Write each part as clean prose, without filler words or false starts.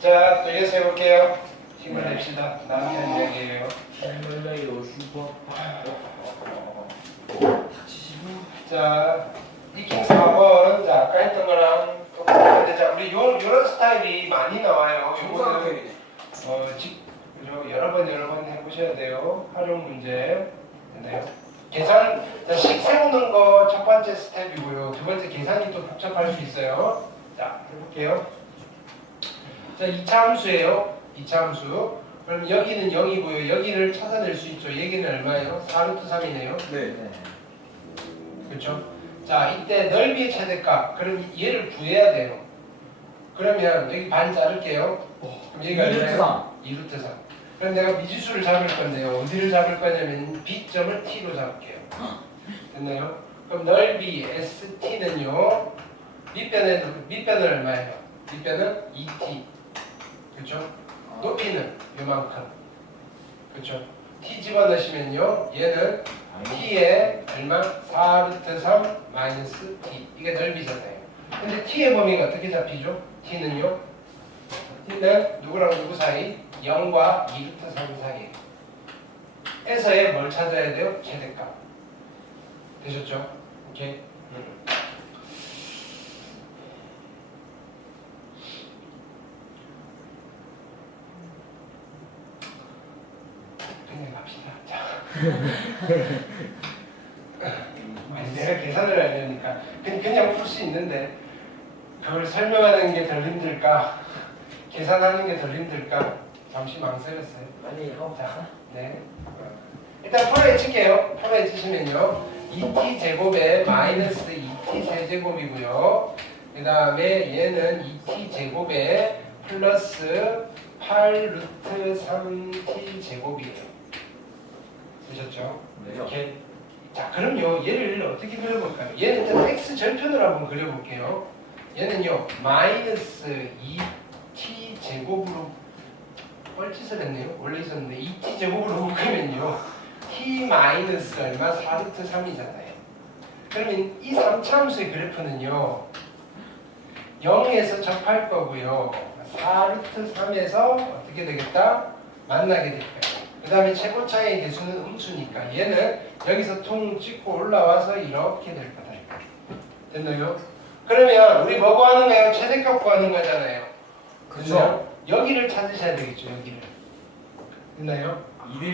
자, 또 이어서 해볼게요. 힘을 냅시다. 나한테 이야기예요. 힘을 내요 슈퍼. 자, 이킹 4번. 자, 아까 했던 거랑 똑같은데, 자, 우리 요런 스타일이 많이 나와요. 요거는 그죠? 여러 번 해보셔야 돼요. 활용 문제. 됐나요? 계산, 자, 식 세우는 거 첫 번째 스텝이고요. 두 번째 계산이 또 복잡할 수 있어요. 자, 해볼게요. 자, 2차 함수예요. 2차 함수. 그럼 여기는 0이고요. 여기를 찾아낼 수 있죠. 여기는 얼마예요? 4루트 3이네요. 네. 그렇죠? 자, 이때 넓이의 최대값. 그럼 얘를 구해야 돼요. 그러면 여기 반 자를게요. 그럼 여기가 2루트 3. 2루트 3. 그럼 내가 미지수를 잡을 건데요. 어디를 잡을 거냐면 B점을 T로 잡을게요. 됐나요? 그럼 넓이 ST는요. 밑변은 얼마예요? 밑변은 2T. 그렇죠? 높이는 요만큼. 그렇죠? T 집어넣으시면요. 얘는 T의 얼마? 4루트 3 마이너스 T. 이게 넓이잖아요. 근데 T의 범위가 어떻게 잡히죠? T는요. T는 누구랑 누구 사이? 0과 2루트 3 사이. 에서의 뭘 찾아야 돼요? 최대값. 되셨죠? 오케이. 그냥 갑시다. 자. 아니, 내가 계산을 하려니까 그냥 풀 수 있는데 그걸 설명하는 게 덜 힘들까? 계산하는 게 덜 힘들까? 잠시 망설였어요. 빨리 하고 자, 네. 일단 풀어에 칠게요. 풀어에 치시면요. 2t 제곱에 마이너스 2t 세제곱이고요. 그 다음에 얘는 2t 제곱에 플러스 8루트 3t 제곱이에요. 되셨죠? 네. 이렇게. 자, 그럼요. 얘를 어떻게 그려볼까요? 얘는 일단 x 절편으로 한번 그려볼게요. 얘는요. 마이너스 2t 제곱으로 뻘짓을 했네요. 원래 있었는데 2t 제곱으로 묶으면요. t 마이너스 얼마? 4루트 3이잖아요. 그러면 이 3차 함수의 그래프는요. 0에서 접할 거고요. 4루트 3에서 어떻게 되겠다? 만나게 될 거예요. 그 다음에 최고차의 개수는 음수니까 얘는 여기서 퉁 찍고 올라와서 이렇게 될 거다. 됐나요? 그러면 우리 뭐 구하는 거예요? 최대값 구하는 거잖아요. 그죠? 여기를 찾으셔야 되겠죠. 여기를. 됐나요?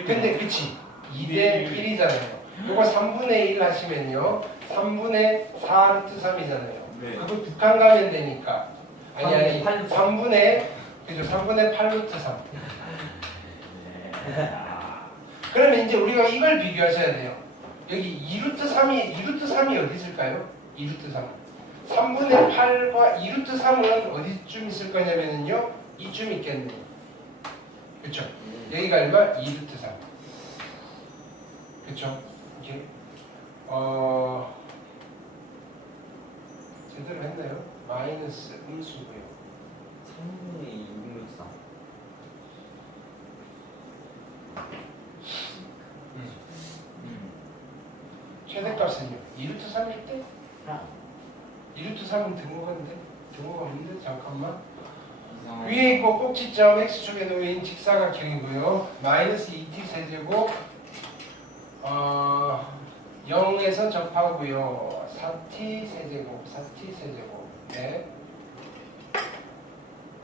근데 그치 2대 1이잖아요. 요거 3분의 1 하시면요 3분의 4루트 3이잖아요. 네. 그거 북한 가면 되니까 아니 3분의 3분의 그죠 3분의 8루트 3. 네. 그러면 이제 우리가 이걸 비교하셔야 돼요. 여기 2루트 3이 어디 있을까요? 2루트 3. 3분의 8과 2루트 3은 어디쯤 있을 거냐면요 이쯤 있겠네요. 그쵸? 여기가 얼마? 2루트 3. 그쵸? 이렇게 제대로 했나요? 마이너스 음수고요. 3분의 2 6루트 3. 최대값은요? 2루트 3일 때? 2루트 3은 등호가인데? 등호가 없는데? 잠깐만. 위에 있고 꼭지점 x축에 놓인 직사각형이고요. 마이너스 2t 세제곱 0에서 접하고요. 4t 세제곱 네.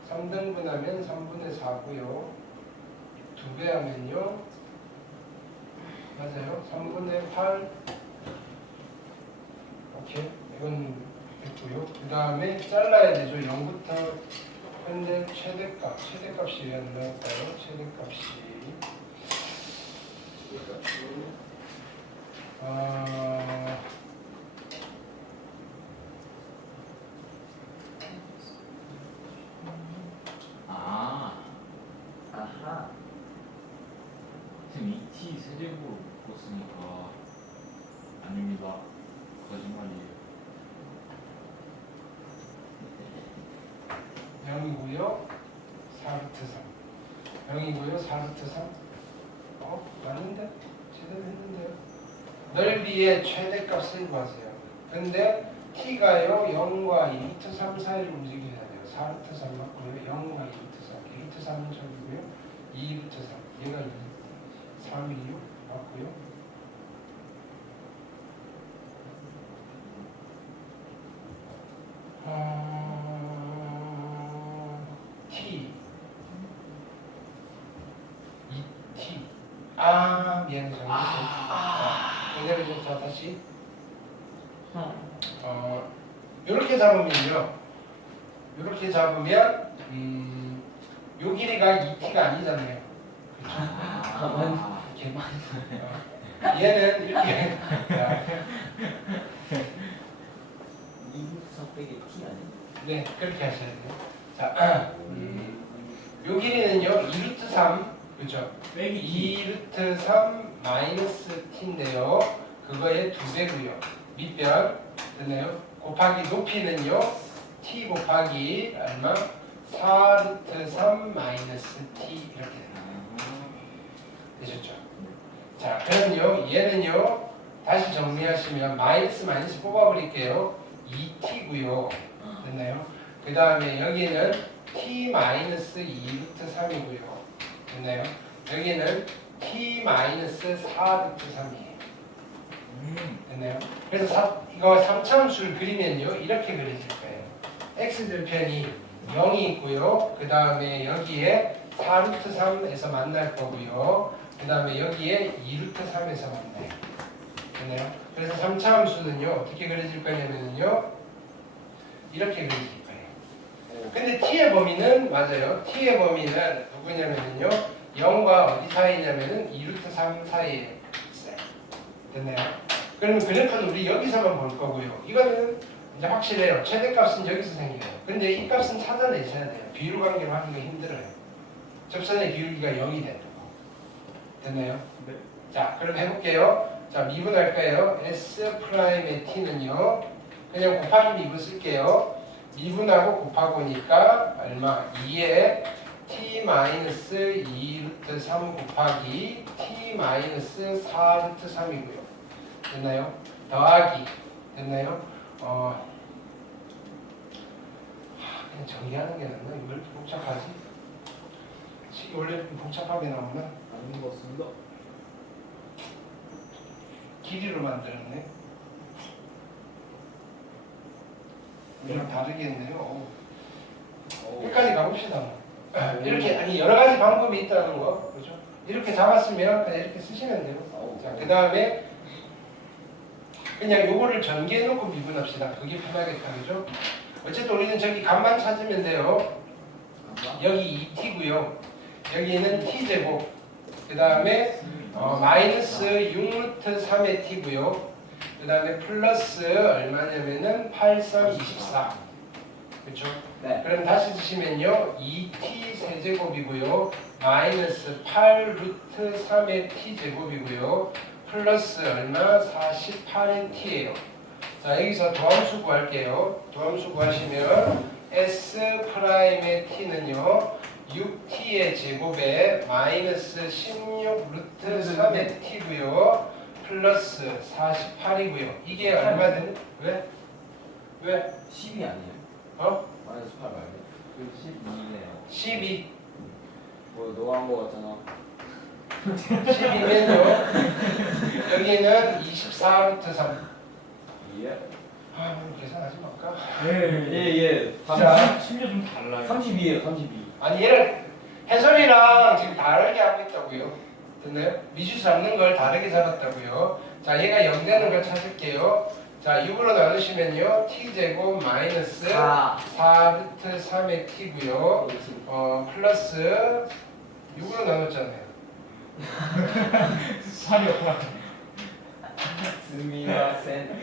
3등분 하면 3분의 4고요. 2배 하면요. 맞아요. 3분의 8 오케이. 이건 됐고요. 그 다음에 잘라야 되죠. 0부터 근데 최대값이 왜 안 나올까요? 최대값이 아하. 지금 2t 세제곱 썼으니까 아닙니다. 거짓말이에요. 0이고요. 4루트 3 0이고요. 4루트 3 맞는데? 제대로 했는데요. 넓이의 최대값을 구하세요. 근데 t가요 0과 2루트 3 사이를 움직여야 돼요. 4루트 3 맞고요. 0과 2루트 3. 2루트 3은 저기고요. 2루트 3. 얘가 2, 3, 2, 6 맞고요. t 2t 미안해 그대로 좀 자 다시 요렇게 잡으면요 요렇게 잡으면 요 길이가 2t가 아니잖아요. 그렇죠? 이렇게 얘는 이렇게 2루트 빼기 T 아니에요? 네 그렇게 하셔야 돼요. 자 요 길이는요 2루트 3 그죠? 빼기 2루트 3 마이너스 t인데요. 그거의 2배고요. 밑변 됐나요? 곱하기 높이는요. t 곱하기 얼마? 4루트 3 마이너스 t 이렇게 되셨죠? 자 그럼요. 얘는요. 다시 정리하시면 마이너스 뽑아버릴게요. 2t고요. 됐나요? 그 다음에 여기는 t 마이너스 2루트 3이고요. 됐나요? 여기는 t 마이너스 4루트 3이에요. 됐나요? 그래서 이거 3차함수를 그리면요 이렇게 그려질 거예요. x절편이 0이 있고요. 그 다음에 여기에 4루트 3에서 만날 거고요. 그 다음에 여기에 2루트 3에서 만나요. 됐나요? 그래서 3차함수는요 어떻게 그려질 거냐면요 이렇게 그려질 거예요. 근데 t의 범위는 맞아요. t의 범위는 누구냐면요 0과 어디 사이냐면은 2루트 3 사이에 있어요. 됐나요? 그러면 그래프는 우리 여기서만 볼 거고요. 이거는 이제 확실해요. 최대값은 여기서 생겨요. 근데 이 값은 찾아내셔야 돼요. 비율 관계로 하기가 힘들어요. 접선의 기울기가 0이 된다고. 됐나요? 네. 자, 그럼 해볼게요. 자, 미분할까요? S 프라임의 t는요. 그냥 곱하기 미분 쓸게요. 미분하고 곱하고니까 얼마? 2에 t 마이너스 2루트 3 곱하기 t 마이너스 4루트 3이고요. 됐나요? 더하기 됐나요? 그냥 정리하는 게 낫나? 이거 왜 이렇게 복잡하지? 식이 원래 이렇게 복잡하게 나오나? 아닌 것 같습니다. 길이로 만들었네. 이랑 다르게 했네요. 끝까지 가봅시다. 이렇게 아니 여러 가지 방법이 있다는 거, 그렇죠? 이렇게 잡았으면 그냥 이렇게 쓰시면 돼요. 자, 그 다음에 그냥 요거를 전개해 놓고 미분합시다. 그게 편하겠다, 그죠? 어쨌든 우리는 저기 값만 찾으면 돼요. 여기 2t고요. 여기는 t제곱. 그 다음에 마이너스 6루트 3의 t고요. 그 다음에 플러스 얼마냐면은 8, 3, 24. 그렇죠? 네. 그럼 다시 쓰시면요 2t 세제곱이고요 마이너스 8 루트 3의 t제곱이고요 플러스 얼마? 48의 t예요. 자 여기서 도함수 구할게요. 도함수 구하시면 s 프라임의 t는요 6t의 제곱에 마이너스 16 루트 3의 t고요 플러스 48이고요. 이게 얼마 되는? 왜? 왜? 10이 아니에요? 마이너스 8 말고 그 12네요. 12. 뭐 너가 한 거 같잖아. 12면요. 여기는 24 루트 3. 예. 그럼 계산하지 말까? 예. 자, 심지어 좀 달라요. 32예요. 32. 아니 얘를 해설이랑 지금 다르게 하고 있다고요. 됐나요? 미주 잡는 걸 다르게 잡았다고요. 자, 얘가 0 되는 걸 찾을게요. 자, 6으로 나누시면요. t제곱 마이너스 4 루트 3의 t고요. 플러스 6으로 나눴잖아요. 살이 없다. 스미마센.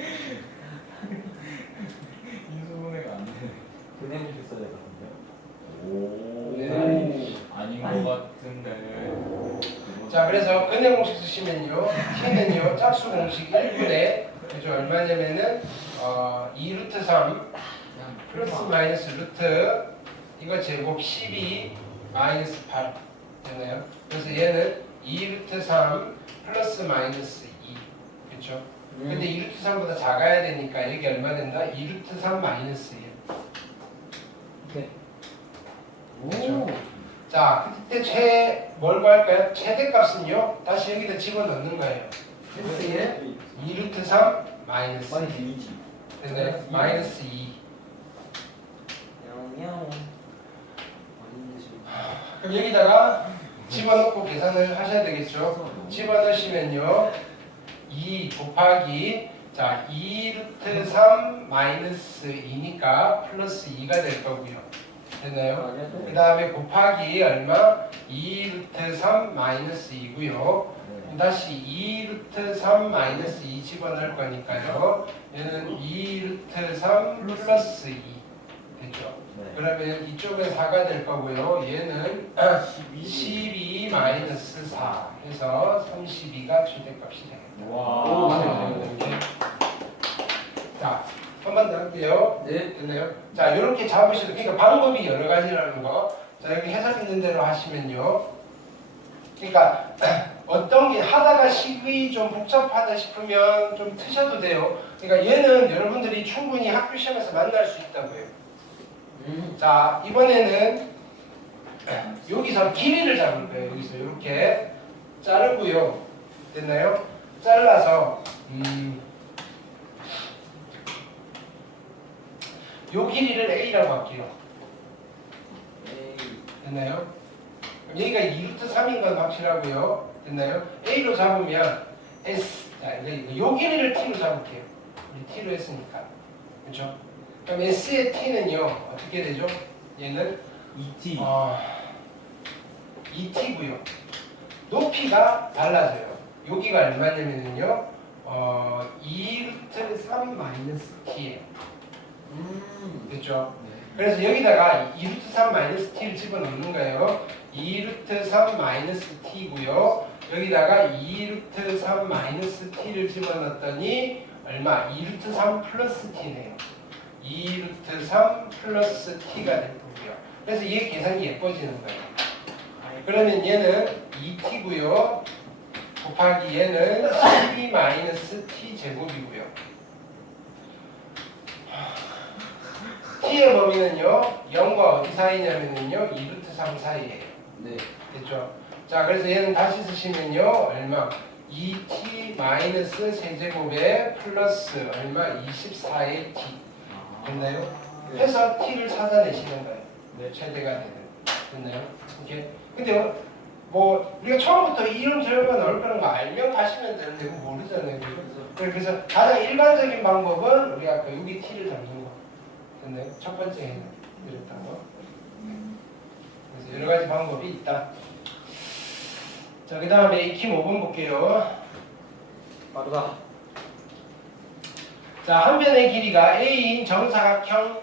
인수분해가 안 돼. 그냥 써야 될 것 같은데요? 오. 네. 아닌 것 같은데. 자, 그래서 근해 공식 쓰시면요. t는요. 짝수 공식 1분의 그죠? 얼마냐면은 2 루트 3 플러스 마이너스 루트 이거 제곱 12 마이너스 8 되나요? 그래서 얘는 2 루트 3 플러스 마이너스 2 그렇죠? 근데 2루트 3보다 작아야 되니까 여기 얼마 된다? 2루트 3 마이너스 1. 네. 그렇죠? 자, 그때 뭘 구할까요? 최대값은요? 다시 여기다 집어넣는 거예요. x에 2루트 3 마이너스 많이 들리지. 됐나요? 마이너스 2. 야옹. 그럼 여기다가 집어넣고 계산을 하셔야 되겠죠? 집어넣으시면요 2 곱하기 자 2루트 3 마이너스 2니까 플러스 2가 될 거고요. 됐나요? 그 다음에 곱하기 얼마? 2루트 3 마이너스 2고요. 다시 2루트 3 마이너스 2 집어넣을 거니까요. 얘는 2루트 3 플러스 2 됐죠? 그러면 이쪽은 4가 될 거고요. 얘는 12 마이너스 4 해서 32가 최대값이 되겠다. 와. 자, 한 번 더 할게요. 네. 됐나요? 자, 이렇게 잡으셔도 그러니까 방법이 여러 가지라는 거. 자, 여기 해석 있는 대로 하시면요. 그러니까 어떤 게 하다가 식이 좀 복잡하다 싶으면 좀 트셔도 돼요. 그러니까 얘는 여러분들이 충분히 학교 시험에서 만날 수 있다고요. 자, 이번에는 여기서 길이를 잡을 거예요. 여기서 이렇게 자르고요. 됐나요? 잘라서 요 길이를 A라고 할게요. 됐나요? 그럼 여기가 2루트 3인 건 확실하고요. 됐나요? A로 잡으면 S. 자, 이제 요 길이를 T로 잡을게요. 우리 T로 했으니까. 그렇죠? 그럼 S의 T는요. 어떻게 되죠? 얘는 2t. 2T고요. 높이가 달라져요. 여기가 얼마냐면요. 2루트 3 마이너스 T예요. 됐죠? 그래서 여기다가 2루트 3 마이너스 T를 집어넣는 거예요. 2루트 3 마이너스 T고요. 여기다가 2루트 3 마이너스 T를 집어넣었더니 얼마? 2루트 3 플러스 T네요. 2루트 3 플러스 T가 될 거고요. 그래서 얘 계산이 예뻐지는 거예요. 그러면 얘는 2T고요. 곱하기 얘는 12 마이너스 T 제곱이고요. T의 범위는요 0과 어디 사이냐면요 2루트 3 사이에요. 네. 됐죠? 자, 그래서 얘는 다시 쓰시면요 얼마? 2t 마이너스 세제곱에 플러스 얼마? 24의 t 됐나요? 해서 t를 찾아내시는 거예요. 네, 최대가 되는. 됐나요? 오케이. 근데 뭐 우리가 처음부터 이런 결과가 나올 거라는 거 알면 가시면 되는데 그거 모르잖아요. 그래서 가장 일반적인 방법은 우리가 아까 여기 t를 잡는 거. 됐나요? 첫 번째 해드렸던 거. 그래서 여러 가지 방법이 있다. 자, 그 다음에 익힘 5번 볼게요. 빠르다. 자, 한 변의 길이가 A인 정사각형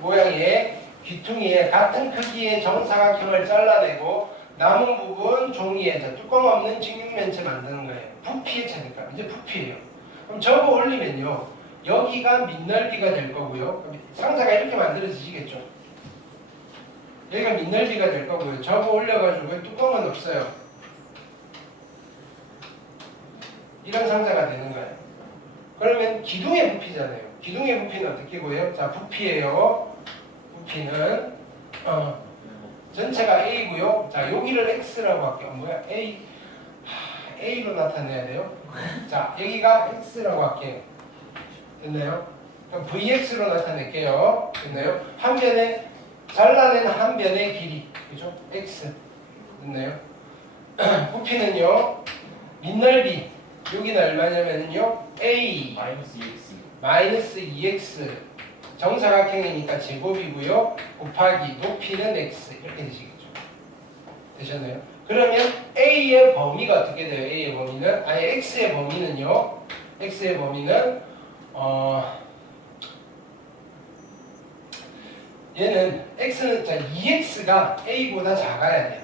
모양의 귀퉁이에 같은 크기의 정사각형을 잘라내고 남은 부분 종이에 뚜껑 없는 직육면체 만드는 거예요. 부피의 차니까 이제 부피예요. 그럼 접어 올리면요. 여기가 밑넓이가 될 거고요. 상자가 이렇게 만들어지시겠죠. 여기가 밑넓이가 될 거고요. 접어 올려가지고 뚜껑은 없어요. 이런 상자가 되는 거예요. 그러면 기둥의 부피잖아요. 기둥의 부피는 어떻게 보여요? 자, 부피예요. 부피는 전체가 A고요. 자, 여기를 X라고 할게요. 뭐야? A로 나타내야 돼요. 자, 여기가 X라고 할게요. 됐나요? 그럼 VX로 나타낼게요. 됐나요? 한 변에 잘라낸 한 변의 길이, 그죠? X. 됐나요? 부피는요. 밑넓이 여기는 얼마냐면요. A 마이너스 2x. -2x 정사각형이니까 제곱이고요. 곱하기 높이는 x 이렇게 되시겠죠. 되셨나요? 그러면 A의 범위가 어떻게 돼요? A의 범위는 X의 범위는요. X의 범위는 얘는 X는 자 2X가 A보다 작아야 돼요.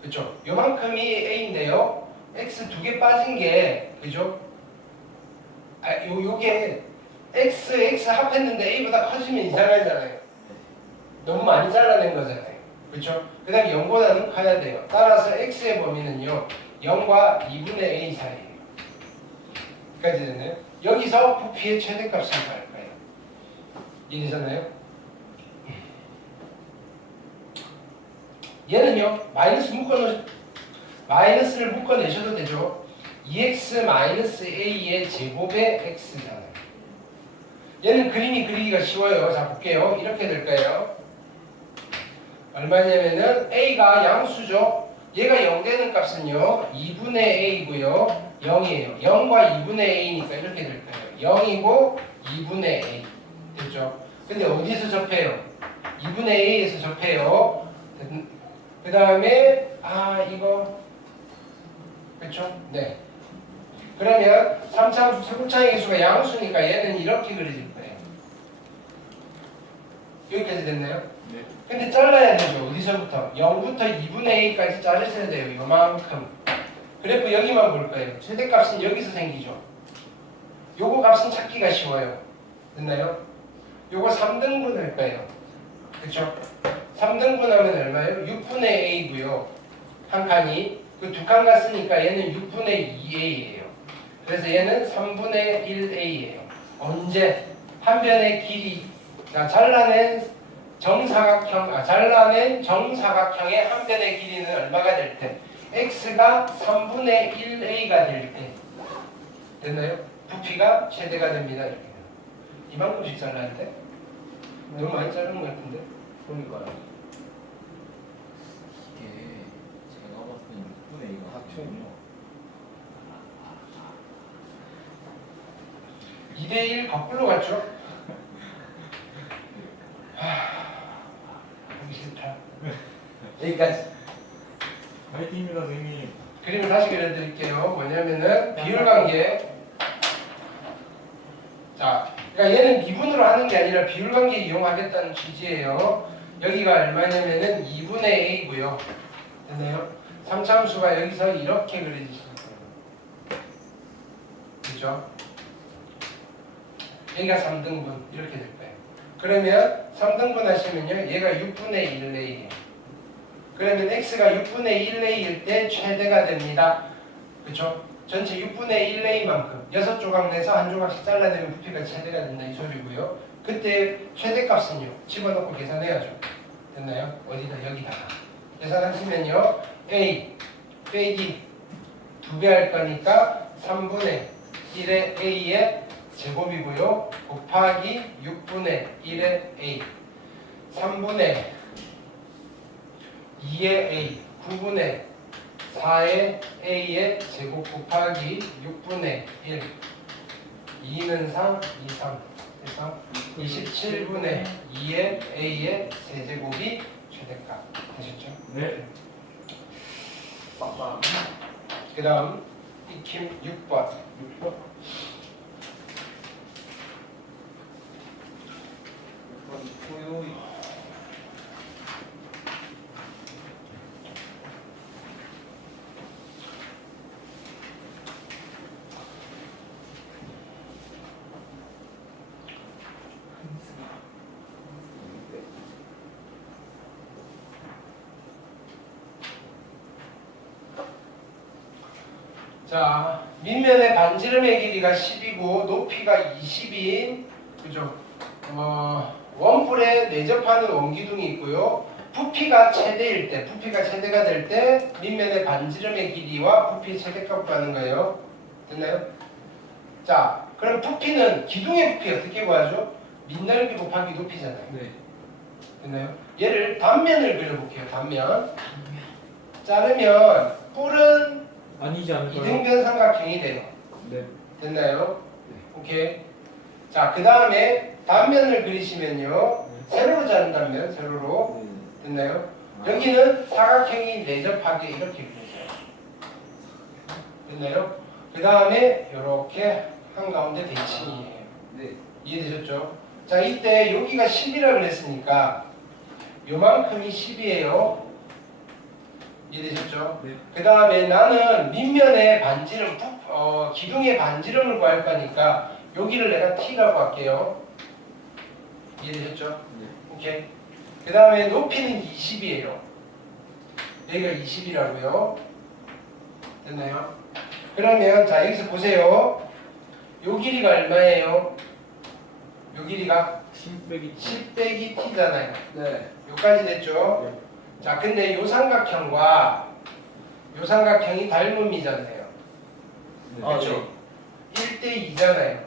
그렇죠? 요만큼이 A인데요. X 2개 빠진 게 그죠? 요게 X 합했는데 A보다 커지면 이상하잖아요. 너무 많이 잘라낸 거잖아요. 그렇죠? 그 다음에 0보다는 커야 돼요. 따라서 X의 범위는요 0과 2분의 A 사이예요. 여기까지 됐나요? 여기서 부피의 최대값을 구할 거예요. 이해되셨나요? 얘는요 마이너스를 묶어내셔도 되죠. 2x-a의 제곱의 x잖아요. 얘는 그림이 그리기가 쉬워요. 자 볼게요. 이렇게 될 거예요. 얼마냐면은 a가 양수죠. 얘가 0 되는 값은요 2분의 a고요 0이에요. 0과 2분의 a니까 이렇게 될 거예요. 0이고 2분의 a 됐죠? 근데 어디서 접해요? 2분의 a에서 접해요. 그 다음에 이거 그렇죠? 네. 그러면 3차함수 세분차의 개수가 양수니까 얘는 이렇게 그려질 거예요. 여기까지 됐나요? 네. 근데 잘라야 되죠. 어디서부터? 0부터 2분의 a까지 자르셔야 돼요. 요만큼. 그래프 여기만 볼 거예요. 최대값은 여기서 생기죠. 요거 값은 찾기가 쉬워요. 됐나요? 요거 3등분 할 거예요. 그쵸? 3등분 하면 얼마예요? 6분의 a고요. 한 칸이. 그 두 칸 갔으니까 얘는 6분의 2a예요. 그래서 얘는 3분의 1a예요. 언제? 한 변의 길이. 자, 잘라낸 정사각형의 한 변의 길이는 얼마가 될 때? x가 3분의 1a가 될 때. 됐나요? 부피가 최대가 됩니다. 이렇게. 이만큼씩 잘라야 돼? 너무 많이 자르는 것 같은데? 그러니까요. 이게 제가 봤을 때는 6분의 2가 합쳐있네요. 2대1 거꾸로 갔죠? 보기 싫다. 여기까지. 파이팅입니다, 선생님. 그림을 다시 그려드릴게요. 뭐냐면은 비율관계. 자, 그러니까 얘는 미분으로 하는 게 아니라 비율관계 이용하겠다는 취지예요. 여기가 얼마냐면은 2분의 a고요. 됐나요? 3차함수가 여기서 이렇게 그려지시는 거예요. 그렇죠? 여기가 3등분 이렇게 될 거예요. 그러면 3등분 하시면요. 얘가 6분의 1a예요. 그러면 x가 6분의 1a일 때 최대가 됩니다. 그렇죠? 전체 6분의 1a만큼 6조각 내서 한 조각씩 잘라내면 부피가 최대가 된다 이 소리고요. 그때 최대값은요. 집어넣고 계산해야죠. 됐나요? 어디다? 여기다가. 계산하시면요. a 빼기 2배 할 거니까 3분의 1의 a의 제곱이고요. 곱하기 6분의 1의 a 3분의 2의 a 9분의 4의 a의 제곱 곱하기 6분의 1 2는 3, 2, 3 그래서 27분의 2의 a의 세제곱이 최대값 되셨죠? 네. 빵빵. 그 다음 익힘 6번 6번. 포요이. 자, 밑면의 반지름의 길이가 10이고 높이가 20인 그죠? 원뿔에 내접하는 원기둥이 있고요. 부피가 최대일 때, 부피가 최대가 될 때 밑면의 반지름의 길이와 부피의 최대값 구하는 거예요. 됐나요? 자, 그럼 부피는 기둥의 부피 어떻게 구하죠? 밑넓이 곱하기 높이잖아요. 네. 됐나요? 얘를 단면을 그려볼게요. 단면. 자르면 뿔은 아니지 않을까요? 이등변 삼각형이 돼요. 네. 됐나요? 오케이. 자, 그 다음에 단면을 그리시면요. 세로로 자른 단면, 세로로. 됐나요? 여기는 사각형이 내접하게 이렇게 그려져요. 됐나요? 그 다음에 이렇게 한가운데 대칭이에요. 네. 이해되셨죠? 자, 이때 여기가 10이라 그랬으니까 요만큼이 10이에요. 이해되셨죠? 네. 그 다음에 나는 밑면의 반지름, 기둥의 반지름을 구할 거니까 여기를 내가 t라고 할게요. 이해되셨죠? 네. 오케이. 그 다음에 높이는 20이에요. 여기가 20이라고요. 됐나요? 그러면 자 여기서 보세요. 요 길이가 얼마예요? 요 길이가 10 빼기 10 빼기 t잖아요. 네. 요까지 됐죠? 자, 근데 요 삼각형과 요 삼각형이 닮은 미잖아요. 그렇죠? 1대 2잖아요.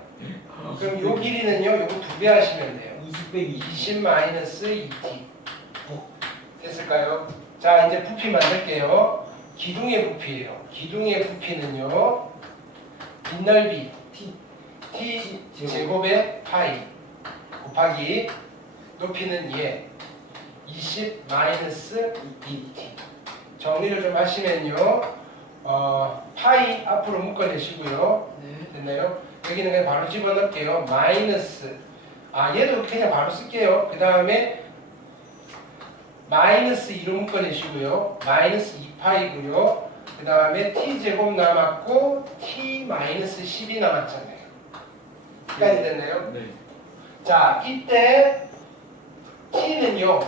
그럼 요 길이는요, 요거 2배 하시면 돼요. 20 빼기 20 마이너스 2t. 됐을까요? 자, 이제 부피 만들게요. 기둥의 부피예요. 기둥의 부피는요, 빗넓이 t 제곱의 파이 곱하기 높이는 얘 20 마이너스 2t. 정리를 좀 하시면요, 파이 앞으로 묶어내시고요. 됐나요? 여기는 그냥 바로 집어넣을게요. 마이너스, 얘도 그냥 바로 쓸게요. 그 다음에 마이너스 2로 묶어내시고요. 마이너스 2파이고요. 그 다음에 t제곱 남았고 t 마이너스 10이 남았잖아요. 여기까지 됐나요? 네. 자, 이때 t는요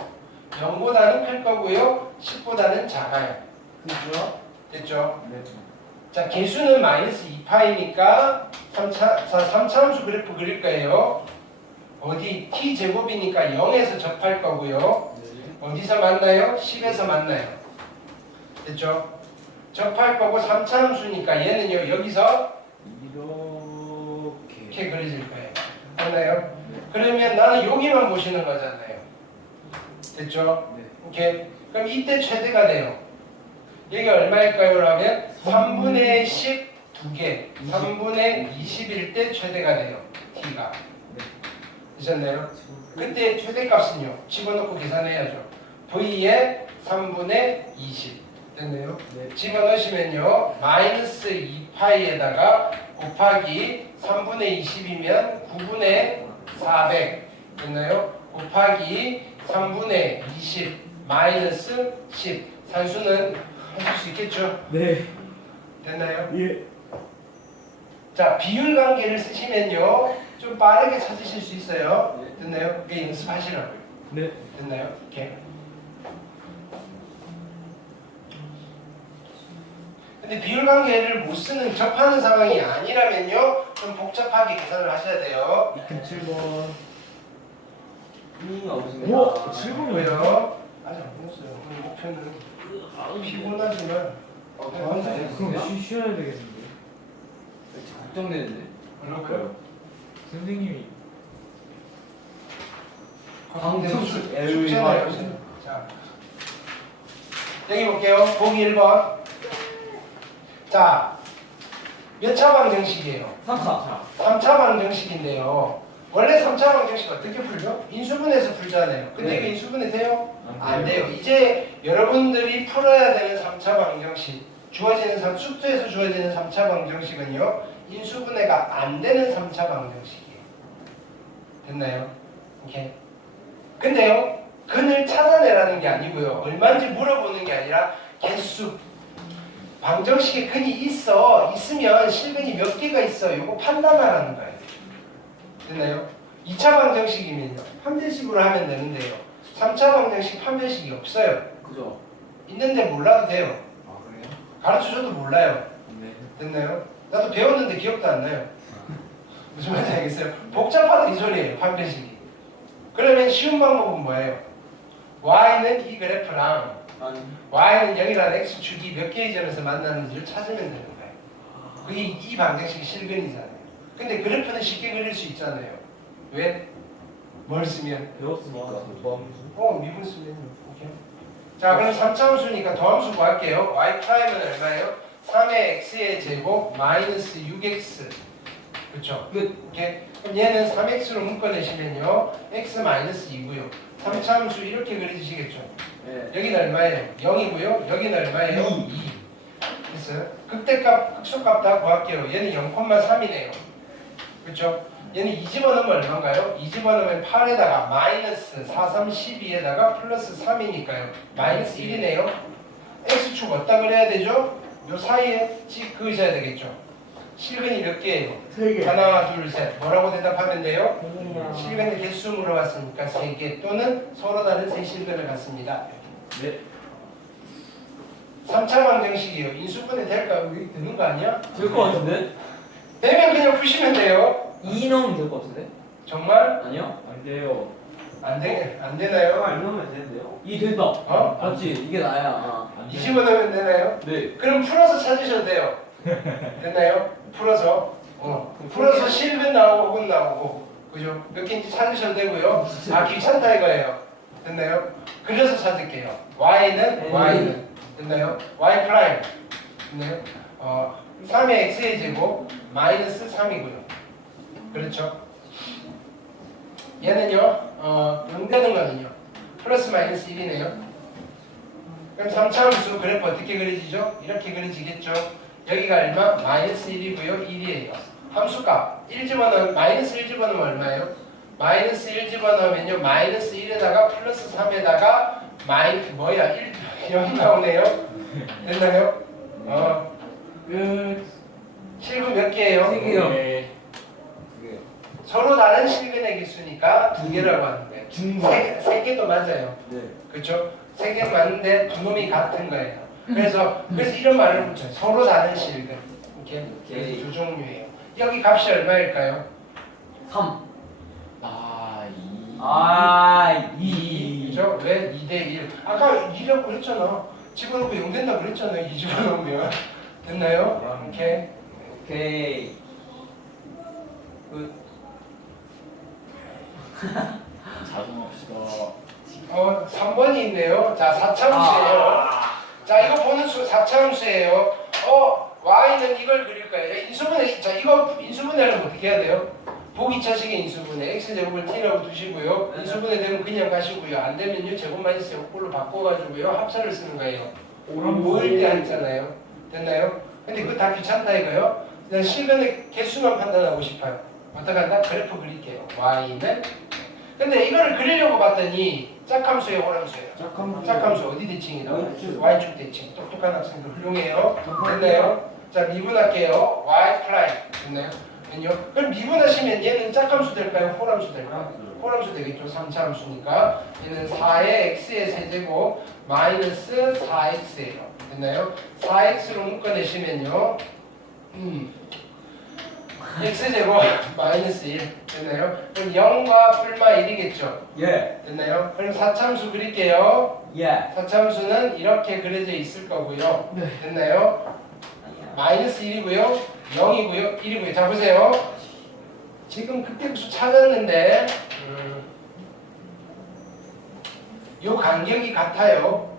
0보다는 클 거고요 10보다는 작아요. 그죠? 됐죠? 네. 자, 개수는 마이너스 2파이니까 3차함수 그래프 그릴 거예요. 어디 t제곱이니까 0에서 접할 거고요. 어디서 만나요? 10에서 만나요. 됐죠? 접할 거고 3차함수니까 얘는요 여기서 이렇게 그려질 거예요. 맞나요? 그러면 나는 여기만 보시는 거잖아요. 됐죠? 네. 오케이. 그럼 이때 최대가 돼요. 여기가 얼마일까요? 그러면 3분의 10 2개 3분의 20일 때 최대가 돼요. t가. 되셨나요? 그때 최대값은요 집어넣고 계산해야죠. v에 3분의 20 됐네요. 네. 집어넣으시면요 마이너스 2파이에다가 곱하기 3분의 20이면 9분의 400 됐나요? 곱하기 3분의 20 마이너스 10 산수는 하실 수 있겠죠? 네. 됐나요? 예. 자, 비율 관계를 쓰시면요 좀 빠르게 찾으실 수 있어요. 됐나요? 그게 연습하시라고요. 네. 됐나요? 이렇게. 근데 비율 관계를 못 쓰는 접하는 상황이 아니라면요 좀 복잡하게 계산을 하셔야 돼요. 7번. 없습니다. 오! 7번이요? 왜요? 아직 안 끝났어요. 오늘 목표는 피곤하지만 그럼 쉬어야 되겠는데. 걱정되는데. 뭐라고요? 선생님이 방금 숙제잖아요, 숙제잖아요. 지금. 자, 여기 볼게요. 보기 1번. 자, 몇 차 방정식이에요? 3차. 3차 방정식인데요. 원래 3차 방정식 어떻게 풀죠? 인수분해서 풀잖아요. 근데 네. 이거 인수분해 돼요? 안 안 돼요. 이제 여러분들이 풀어야 되는 3차 방정식, 숙제에서 주어지는 3차 방정식은요. 인수분해가 안 되는 3차 방정식이에요. 됐나요? 오케이. 근데요. 근을 찾아내라는 게 아니고요. 얼마인지 물어보는 게 아니라 개수. 방정식에 근이 있으면 실근이 몇 개가 있어. 이거 판단하라는 거예요. 됐나요? 2차 방정식이면요. 판별식으로 하면 되는데요. 3차 방정식 판별식이 없어요. 그죠? 있는데 몰라도 돼요. 아 그래요? 가르쳐줘도 몰라요. 네. 됐나요? 나도 배웠는데 기억도 안 나요. 무슨 말인지 알겠어요? 복잡하다 이 소리예요. 판별식이. 그러면 쉬운 방법은 뭐예요? y는 이 그래프랑 아니. y는 0이라는 x축이 몇 개의 점에서 만나는지를 찾으면 되는 거예요. 그게 이 방정식이 실근이잖아요. 근데 그래프는 쉽게 그릴 수 있잖아요. 왜? 뭘 쓰면? 배웠으니까 도함수. 미분 쓰면 오케이. 자, 그럼 3차 함수니까 더함수 구할게요. y 프라임은 얼마예요? 3의 x의 제곱 마이너스 6x. 그렇죠? 끝. 오케이. 그럼 얘는 3x로 묶어내시면요. x 마이너스 2고요. 3차 함수 이렇게 그려주시겠죠? 네. 여기는 얼마예요? 0이고요. 여기는 얼마예요? 2. 됐어요? 극대값, 극소값 다 구할게요. 얘는 0,3이네요. 그렇죠? 얘는 2 집어넣으면 얼마인가요? 2 집어넣으면 8에다가 마이너스 4, 3, 12에다가 플러스 3이니까요. 마이너스 1이네요. x축 어디다 그려야 되죠? 요 사이에 찍 그으셔야 되겠죠. 실근이 몇 개예요? 3개. 하나, 둘, 셋. 뭐라고 대답하면 돼요? 실근의 개수 물어봤으니까 3개 또는 서로 다른 세 실근을 갖습니다. 네. 3차 방정식이에요. 인수분해 될까요? 여기 드는 거 아니야? 될 것 같은데? 되면 그냥 푸시면 돼요. 2 넣으면 될 것 같은데? 정말 아니요? 안 돼요. 안 되나요? 안 넣으면 되는데요? 2 된다. 어? 맞지? 이게 나야. 안 20은 되나요? 네. 그럼 풀어서 찾으셔도 돼요. 됐나요? 풀어서. 풀어서 실근 나오고 혹은 나오고. 그죠? 몇 개인지 찾으셔도 되고요. 아, 귀찮다 이거예요. 됐나요? 그래서 찾을게요. y는 됐나요? y 프라임. 됐나요? 3의 x의 제곱 마이너스 3이고요. 그렇죠? 얘는요, 0 되는 거는요. 플러스 마이너스 1이네요. 그럼 3차함수 그래프 어떻게 그려지죠? 이렇게 그려지겠죠? 여기가 얼마? 마이너스 1이고요. 1이에요. 함수값 1 집어넣으면 마이너스 1 집어넣으면 얼마예요? 마이너스 1 집어넣으면요. 마이너스 1에다가 플러스 3에다가 0 나오네요. 됐나요? 실근 몇 개예요? 3개요. 네. 서로 다른 실근의 개수니까 2개라고 하는 거예요. 중간. 3개도 맞아요. 네. 그렇죠? 3개는 맞는데 두 놈이 같은 거예요. 그래서 이런 말을 붙여요. 서로 다른 실근. 이렇게 오케이. 두 종류예요. 여기 값이 얼마일까요? 3. 아, 2. 2. 그죠? 왜? 2대 1. 아까 2라고 그랬잖아. 집어넣고 0 된다 그랬잖아요. 2 집어넣으면. 됐나요? 오케이. 오케이. 끝. 자동합시다. 3번이 있네요. 자, 4차함수예요. 자, 이거 보는 수 4차함수예요. y는 이걸 그릴 거예요. 인수분해. 자, 이거 인수분해를 어떻게 해야 돼요? 보기 차식의 인수분해. x제곱을 t라고 두시고요. 인수분해 되면 그냥 가시고요. 안 되면요. 제곱 마이너스 요꼴로 바꿔가지고요. 합차를 쓰는 거예요. 모일 때 했잖아요. 됐나요? 근데 그거 다 귀찮다 이거요. 그냥 실근의 개수만 판단하고 싶어요. 어떻게 한다? 그래프 그릴게요. y는. 근데 이거를 그리려고 봤더니 짝함수예요, 호람수예요? 짝함수 어디 대칭이다? y축 대칭. 똑똑한 학생들 훌륭해요. 됐나요? 자, 미분할게요. y 프라임. 됐나요? 그럼 미분하시면 얘는 짝함수 될까요? 호람수 될까요? 호람수 되겠죠. 3차함수니까. 얘는 4의 x의 세제곱 마이너스 4x예요. 됐나요? 4x로 묶어내시면요. x제곱 마이너스 1. 됐나요? 그럼 0과 풀마 1이겠죠. 예. 됐나요? 그럼 4차함수 그릴게요. 예. 4차함수는 이렇게 그려져 있을 거고요. 됐나요? 마이너스 1이고요. 0이고요. 1이고요. 자, 보세요. 지금 극대수 찾았는데 요 간격이 같아요.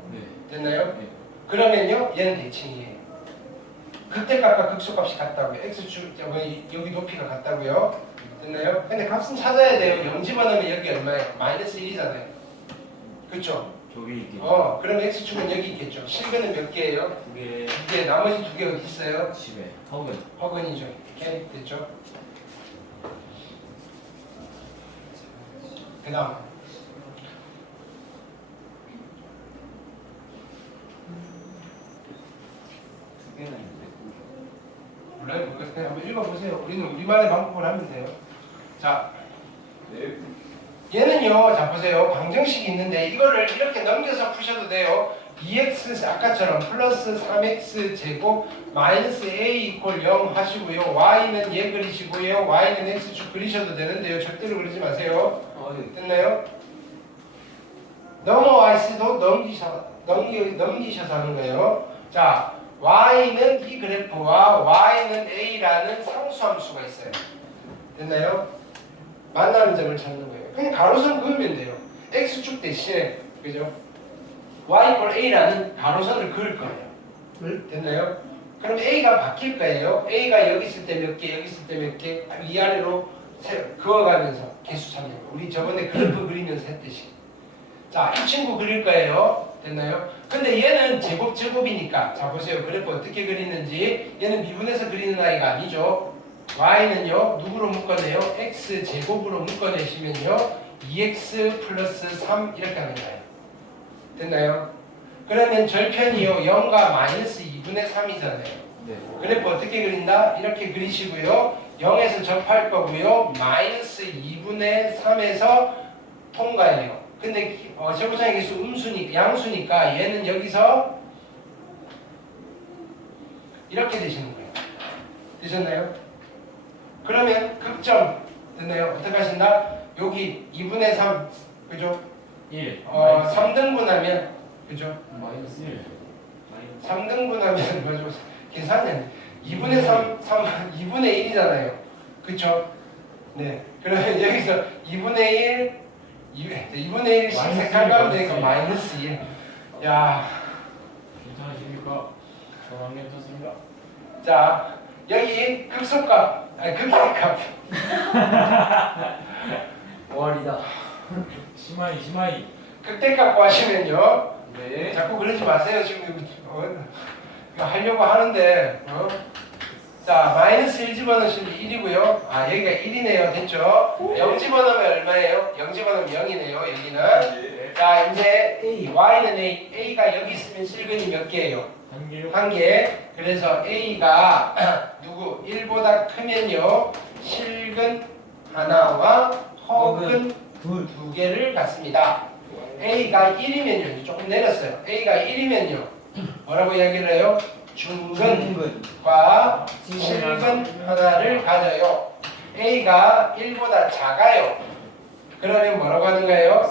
됐나요? 네. 그러면요. 얘는 대칭이에요. 극대값과 극소값이 같다고요. x축 여기 높이가 같다고요. 됐나요? 근데 값은 찾아야 돼요. 0 집어넣으면 여기 얼마예요? 마이너스 1이잖아요. 그렇죠? 저기 있게. 그럼 x축은 여기 있겠죠. 실근은 몇 개예요? 2개. 2개. 나머지 2개 어디 있어요? 집에. 허근. 허근이죠. 이렇게 됐죠? 그 다음 두 개나 있는데. 몰라요. 그거 그냥 한번 읽어보세요. 우리는 우리만의 방법을 하면 돼요. 자, 네. 얘는요. 자, 보세요. 방정식이 있는데 이거를 이렇게 넘겨서 푸셔도 돼요. 2x 아까처럼 플러스 3x 제곱 마이너스 a 이퀄 0 하시고요. y는 얘 그리시고요. y는 x축 그리셔도 되는데요. 절대로 그러지 마세요. 네. 됐나요? 넘어와있어도 넘기셔서 하는 거예요. 자, y는 이 그래프와 y는 a라는 상수함수가 있어요. 됐나요? 만나는 점을 찾는 거예요. 그냥 가로선 그으면 돼요. x축 대신에 그죠? y = a라는 가로선을 그을 거예요. 됐나요? 그럼 a가 바뀔 거예요. a가 여기 있을 때 몇 개, 여기 있을 때 몇 개, 위아래로 그어가면서 개수 찾는 거. 우리 저번에 그래프 그리면서 했듯이. 자, 이 친구 그릴 거예요. 됐나요? 근데 얘는 제곱이니까. 자, 보세요. 그래프 어떻게 그리는지. 얘는 미분해서 그리는 아이가 아니죠. y는요, 누구로 묶어내요? x 제곱으로 묶어내시면요, 2x 플러스 3 이렇게 하는 거예요. 됐나요? 그러면 절편이요, 0과 마이너스 2분의 3이잖아요. 네. 그래프 어떻게 그린다? 이렇게 그리시고요. 0에서 접할 거고요. 마이너스 2분의 3에서 통과해요. 근데 제곱상의 개수 양수니까 얘는 여기서 이렇게 되시는 거예요. 되셨나요? 그러면 극점 됐나요? 어떻게 하신다? 여기 2분의 3 그죠? 1 3등분하면 그죠? 마이너스 1. 3등분하면 뭐죠? 계산이 안 돼. 2분의 2분의 1이잖아요. 그쵸? 네. 그러면 여기서 2분의 1씩 색깔가면 되니까 마이너스 1. 야. 괜찮으십니까? 저는 괜찮습니다. 자, 여기 극소값, 아니 극대값. 월이다. 심하이 극대값 구하시면요. 네. 자꾸 그러지 마세요. 지금 이거 하려고 하는데. 자, 마이너스 1 집어넣으시면 1이고요. 아, 여기가 1이네요. 됐죠? 0 집어넣으면 얼마예요? 0 집어넣으면 0이네요. 여기는. 자, 이제 A, Y는 A. A가 여기 있으면 실근이 몇 개예요? 한 개요. 한 개. 그래서 A가 누구? 1보다 크면요. 실근 하나와 허근 두 개를 갖습니다. A가 1이면요. 조금 내렸어요. A가 1이면요. 뭐라고 이야기를 해요? 중근과 실근 하나를 가져요. A가 1보다 작아요. 그러면 뭐라고 하는 거예요?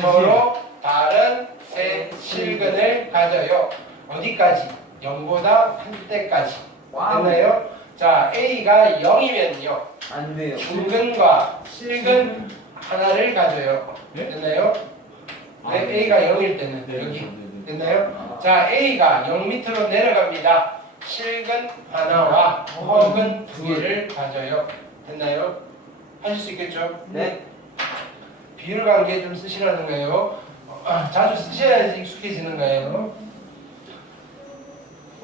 서로 다른 세 실근을 가져요. 어디까지? 0보다 한 때까지. 됐나요? 자, A가 0이면요. 안 돼요. 중근과 실근 하나를 가져요. 네? 됐나요? 네, A가 0일 때는 여기. 됐나요? 자, A가 0 밑으로 내려갑니다. 실근 하나와 허근 두 개를 가져요. 됐나요? 하실 수 있겠죠? 네. 비율 관계 좀 쓰시라는 거예요. 자주 쓰셔야지 익숙해지는 거예요.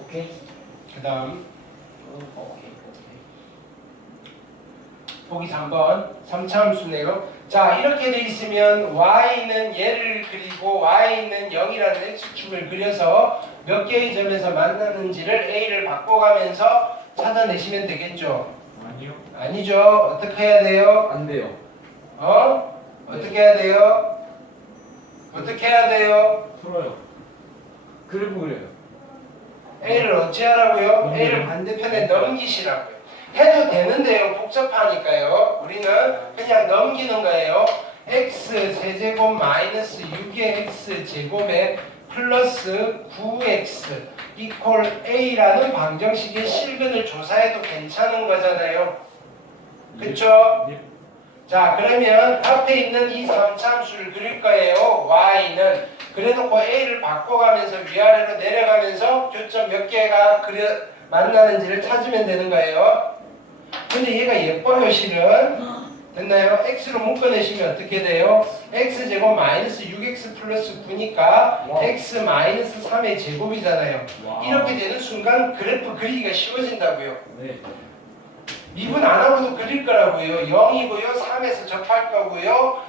오케이. 그 다음 오케이. 보기 3번 3차 함수네요. 자, 이렇게 돼 있으면 y는 얘를 그리고 y는 0이라는 x축을 그려서 몇 개의 점에서 만나는지를 a를 바꿔가면서 찾아내시면 되겠죠? 아니요. 아니죠. 어떻게 해야 돼요? 안 돼요. 어떻게 해야 돼요? 어떻게 해야 돼요? 풀어요. 그래프 그려요. a를 어찌 하라고요? 넘겨요. a를 반대편에 넘기시라고요. 해도 되는데요. 복잡하니까요. 우리는 그냥 넘기는 거예요. x 세제곱 마이너스 6의 x 제곱에 플러스 9x 이퀄 a라는 방정식의 실근을 조사해도 괜찮은 거잖아요. 그쵸? 예. 자, 그러면 앞에 있는 이 3차함수를 그릴 거예요. y는 그래놓고 a를 바꿔가면서 위아래로 내려가면서 교점 몇 개가 만나는지를 찾으면 되는 거예요. 근데 얘가 예뻐요, 실은. 됐나요? x로 묶어내시면 어떻게 돼요? x제곱 마이너스 6x 플러스 9니까 x 마이너스 3의 제곱이잖아요. 와. 이렇게 되는 순간 그래프 그리기가 쉬워진다고요. 네. 미분 안 하고도 그릴 거라고요. 0이고요. 3에서 접할 거고요.